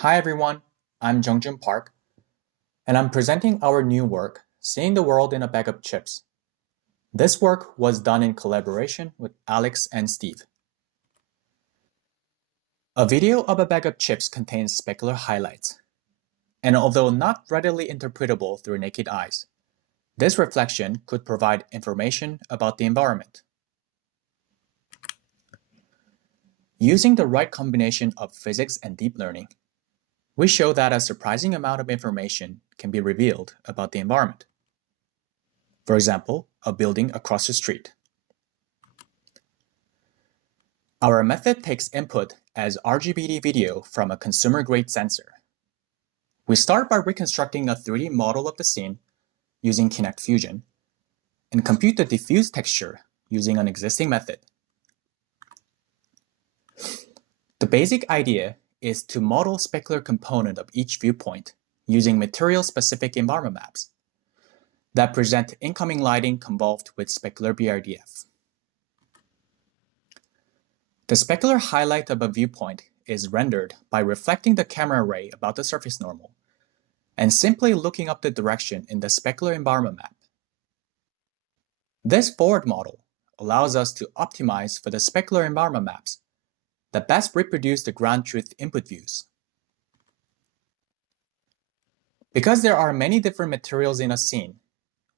Hi everyone, I'm Jeong Joon Park, and I'm presenting our new work, Seeing the World in a Bag of Chips. This work was done in collaboration with Alex and Steve. A video of a bag of chips contains specular highlights, and although not readily interpretable through naked eyes, this reflection could provide information about the environment. Using the right combination of physics and deep learning, we show that a surprising amount of information can be revealed about the environment. For example, a building across the street. Our method takes input as RGBD video from a consumer-grade sensor. We start by reconstructing a 3D model of the scene using Kinect Fusion and compute the diffuse texture using an existing method. The basic idea is to model specular component of each viewpoint using material-specific environment maps that present incoming lighting convolved with specular BRDF. The specular highlight of a viewpoint is rendered by reflecting the camera ray about the surface normal and simply looking up the direction in the specular environment map. This forward model allows us to optimize for the specular environment maps that best reproduce the ground truth input views. Because there are many different materials in a scene,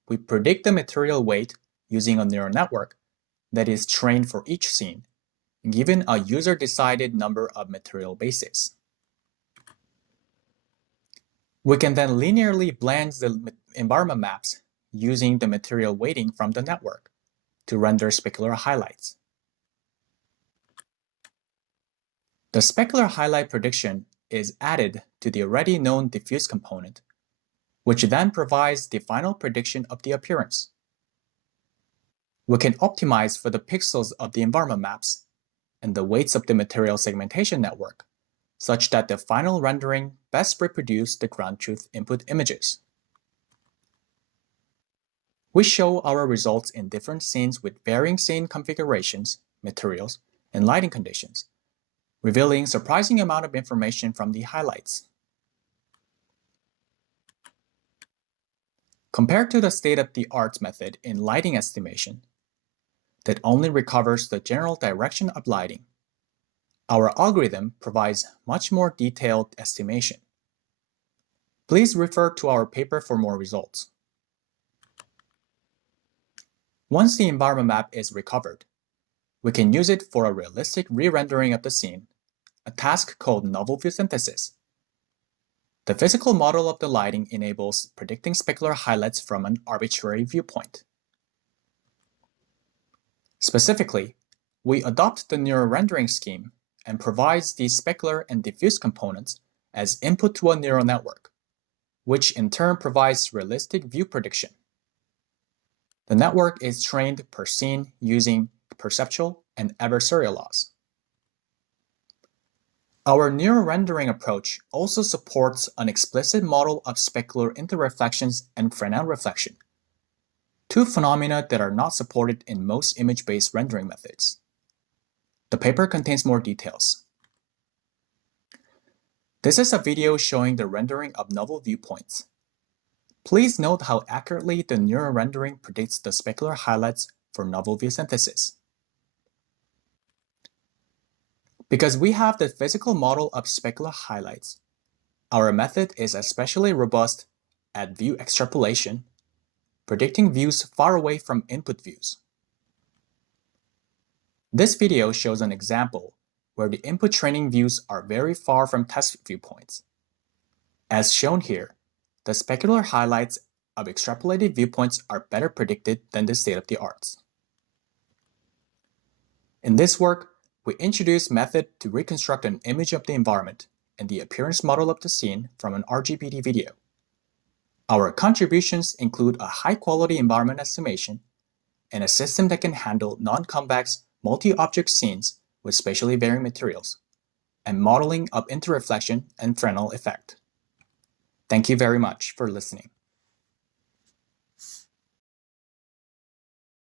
we predict the material weight using a neural network that is trained for each scene, given a user-decided number of material bases. We can then linearly blend the environment maps using the material weighting from the network to render specular highlights. The specular highlight prediction is added to the already known diffuse component, which then provides the final prediction of the appearance. We can optimize for the pixels of the environment maps and the weights of the material segmentation network, such that the final rendering best reproduces the ground truth input images. We show our results in different scenes with varying scene configurations, materials, and lighting conditions, revealing surprising amount of information from the highlights. Compared to the state-of-the-art method in lighting estimation that only recovers the general direction of lighting, our algorithm provides much more detailed estimation. Please refer to our paper for more results. Once the environment map is recovered, we can use it for a realistic re-rendering of the scene, a task called novel view synthesis. The physical model of the lighting enables predicting specular highlights from an arbitrary viewpoint. Specifically, we adopt the neural rendering scheme and provides the specular and diffuse components as input to a neural network, which in turn provides realistic view prediction. The network is trained per scene using perceptual and adversarial laws. Our neural rendering approach also supports an explicit model of specular interreflections and Fresnel reflection, two phenomena that are not supported in most image-based rendering methods. The paper contains more details. This is a video showing the rendering of novel viewpoints. Please note how accurately the neural rendering predicts the specular highlights for novel view synthesis. Because we have the physical model of specular highlights, our method is especially robust at view extrapolation, predicting views far away from input views. This video shows an example where the input training views are very far from test viewpoints. As shown here, the specular highlights of extrapolated viewpoints are better predicted than the state-of-the-art. In this work, we introduce method to reconstruct an image of the environment and the appearance model of the scene from an RGBD video. Our contributions include a high-quality environment estimation and a system that can handle non-convex, multi-object scenes with spatially varying materials, and modeling of interreflection and Fresnel effect. Thank you very much for listening.